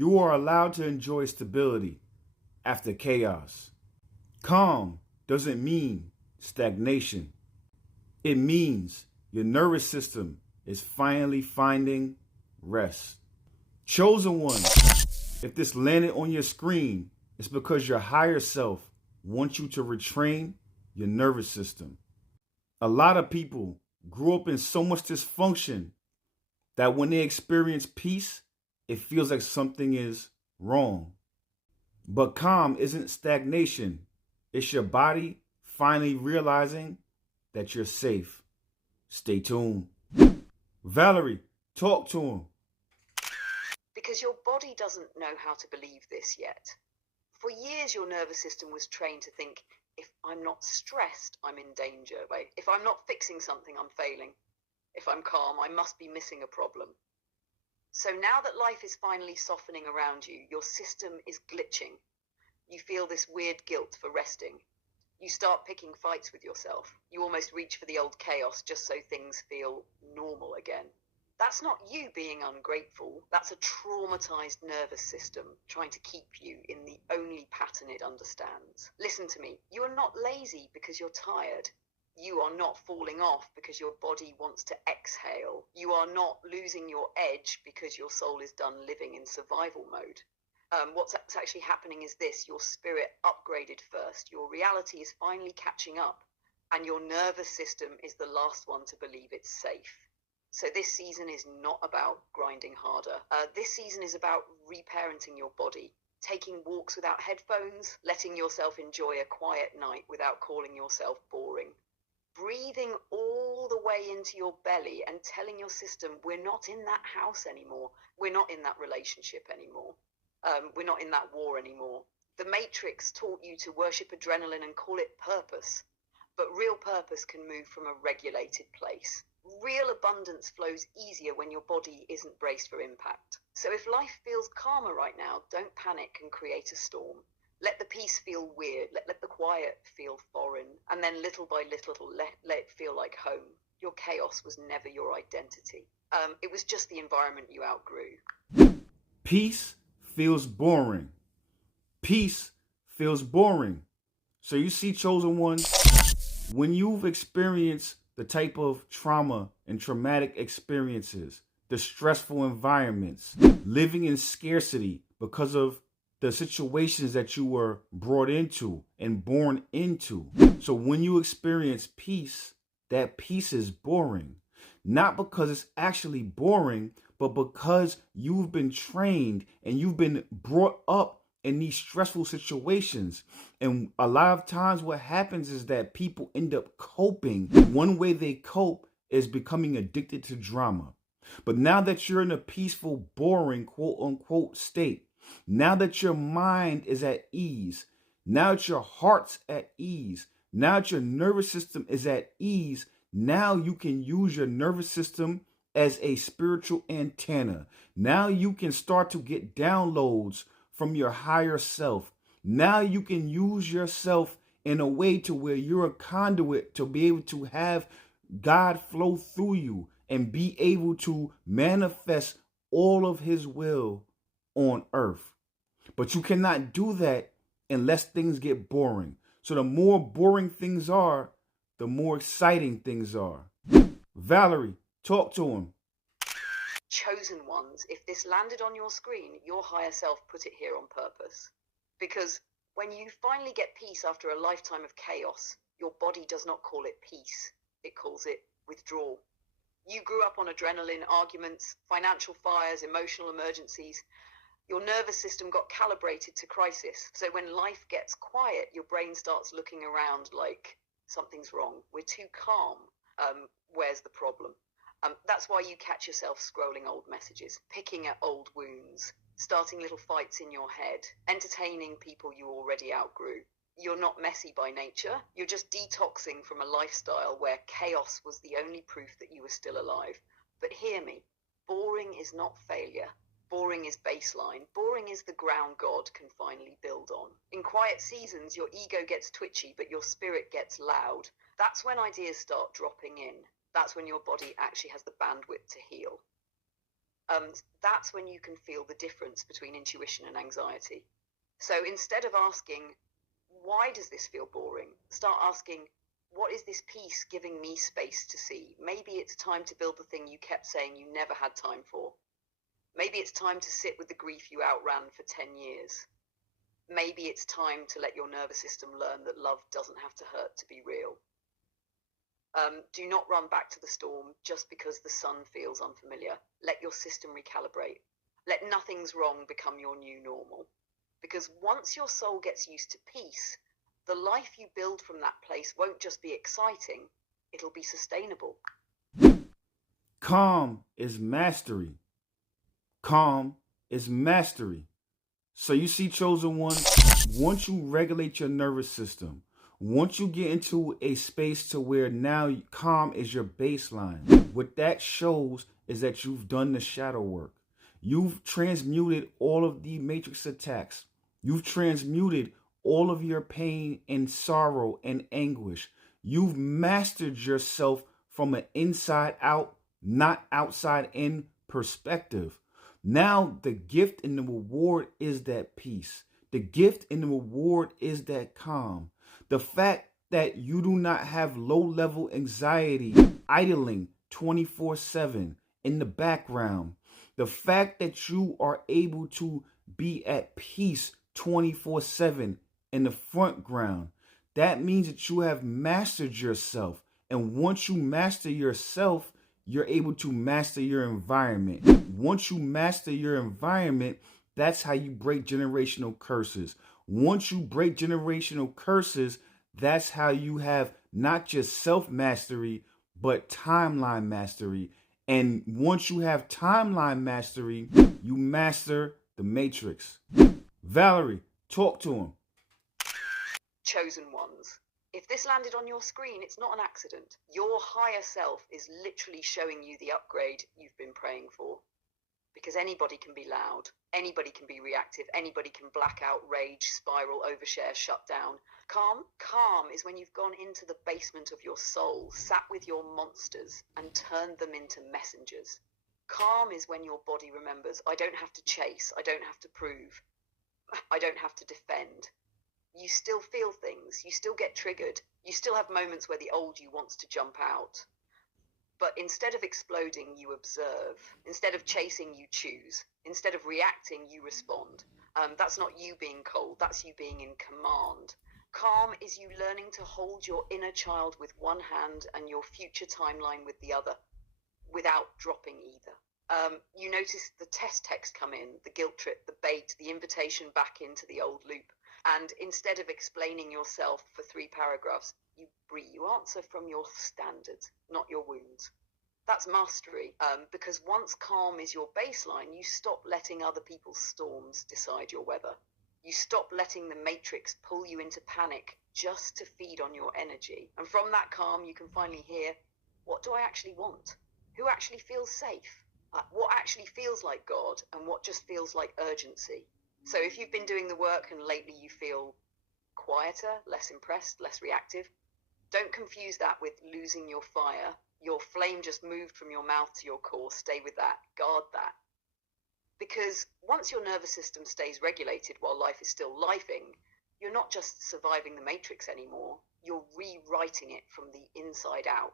You are allowed to enjoy stability after chaos. Calm doesn't mean stagnation. It means your nervous system is finally finding rest. Chosen one, if this landed on your screen, it's because your higher self wants you to retrain your nervous system. A lot of people grew up in so much dysfunction that when they experience peace, it feels like something is wrong. But calm isn't stagnation. It's your body finally realizing that you're safe. Stay tuned. Valerie, talk to him. Because your body doesn't know how to believe this yet. For years, your nervous system was trained to think, if I'm not stressed, I'm in danger. If I'm not fixing something, I'm failing. If I'm calm, I must be missing a problem. So now that life is finally softening around you, your system is glitching. You feel this weird guilt for resting. You start picking fights with yourself. You almost reach for the old chaos just so things feel normal again. That's not you being ungrateful. That's a traumatized nervous system trying to keep you in the only pattern it understands. Listen to me. You are not lazy because you're tired. You are not falling off because your body wants to exhale. You are not losing your edge because your soul is done living in survival mode. What's actually happening is this: your spirit upgraded first. Your reality is finally catching up, and your nervous system is the last one to believe it's safe. So this season is not about grinding harder. This season is about reparenting your body, taking walks without headphones, letting yourself enjoy a quiet night without calling yourself boring, breathing all the way into your belly and telling your system, we're not in that house anymore. We're not in that relationship anymore. We're not in that war anymore. The Matrix taught you to worship adrenaline and call it purpose, but real purpose can move from a regulated place. Real abundance flows easier when your body isn't braced for impact. So if life feels calmer right now, don't panic and create a storm. Let the peace feel weird, let the quiet feel foreign, and then little by little let it feel like home. Your chaos was never your identity. It was just the environment you outgrew. Peace feels boring. Peace feels boring. So you see, chosen one, when you've experienced the type of trauma and traumatic experiences, the stressful environments, living in scarcity because of the situations that you were brought into and born into. So when you experience peace, that peace is boring. Not because it's actually boring, but because you've been trained and you've been brought up in these stressful situations. And a lot of times what happens is that people end up coping. One way they cope is becoming addicted to drama. But now that you're in a peaceful, boring, quote unquote state, now that your mind is at ease, now that your heart's at ease, now that your nervous system is at ease, now you can use your nervous system as a spiritual antenna. Now you can start to get downloads from your higher self. Now you can use yourself in a way to where you're a conduit to be able to have God flow through you and be able to manifest all of his will on earth. But you cannot do that unless things get boring. So the more boring things are, the more exciting things are. Valerie, talk to him. Chosen ones, if this landed on your screen, your higher self put it here on purpose. Because when you finally get peace after a lifetime of chaos, your body does not call it peace. It calls it withdrawal. You grew up on adrenaline, arguments, financial fires, emotional emergencies. Your nervous system got calibrated to crisis. So when life gets quiet, your brain starts looking around like something's wrong. We're too calm. Where's the problem? That's why you catch yourself scrolling old messages, picking at old wounds, starting little fights in your head, entertaining people you already outgrew. You're not messy by nature. You're just detoxing from a lifestyle where chaos was the only proof that you were still alive. But hear me, boring is not failure. Boring is baseline. Boring is the ground God can finally build on. In quiet seasons, your ego gets twitchy, but your spirit gets loud. That's when ideas start dropping in. That's when your body actually has the bandwidth to heal. That's when you can feel the difference between intuition and anxiety. So instead of asking, why does this feel boring? Start asking, what is this piece giving me space to see? Maybe it's time to build the thing you kept saying you never had time for. Maybe it's time to sit with the grief you outran for 10 years. Maybe it's time to let your nervous system learn that love doesn't have to hurt to be real. Do not run back to the storm just because the sun feels unfamiliar. Let your system recalibrate. Let nothing's wrong become your new normal. Because once your soul gets used to peace, the life you build from that place won't just be exciting, it'll be sustainable. Calm is mastery. Calm is mastery. So you see, chosen one, once you regulate your nervous system, once you get into a space to where now calm is your baseline, what that shows is that you've done the shadow work. You've transmuted all of the matrix attacks. You've transmuted all of your pain and sorrow and anguish. You've mastered yourself from an inside out, not outside in perspective. Now the gift and the reward is that peace. The gift and the reward is that calm. The fact that you do not have low-level anxiety idling 24/7 in the background. The fact that you are able to be at peace 24/7 in the front ground. That means that you have mastered yourself. And once you master yourself, you're able to master your environment. Once you master your environment, that's how you break generational curses. Once you break generational curses, that's how you have not just self-mastery, but timeline mastery. And once you have timeline mastery, you master the matrix. Valerie, talk to him. Chosen ones. If this landed on your screen, it's not an accident. Your higher self is literally showing you the upgrade you've been praying for. Because anybody can be loud, anybody can be reactive, anybody can black out, rage, spiral, overshare, shut down. Calm is when you've gone into the basement of your soul, sat with your monsters and turned them into messengers. Calm is when your body remembers, I don't have to chase, I don't have to prove, I don't have to defend. You still feel things, you still get triggered, you still have moments where the old you wants to jump out. But instead of exploding, you observe. Instead of chasing, you choose. Instead of reacting, you respond. That's not you being cold, that's you being in command. Calm is you learning to hold your inner child with one hand and your future timeline with the other, without dropping either. You notice the test text come in, the guilt trip, the bait, the invitation back into the old loop. And instead of explaining yourself for 3 paragraphs, you breathe. You answer from your standards, not your wounds. That's mastery, because once calm is your baseline, you stop letting other people's storms decide your weather. You stop letting the matrix pull you into panic just to feed on your energy. And from that calm, you can finally hear, what do I actually want? Who actually feels safe? What actually feels like God, and what just feels like urgency? So if you've been doing the work and lately you feel quieter, less impressed, less reactive, don't confuse that with losing your fire. Your flame just moved from your mouth to your core. Stay with that. Guard that. Because once your nervous system stays regulated while life is still lifing, you're not just surviving the matrix anymore. You're rewriting it from the inside out.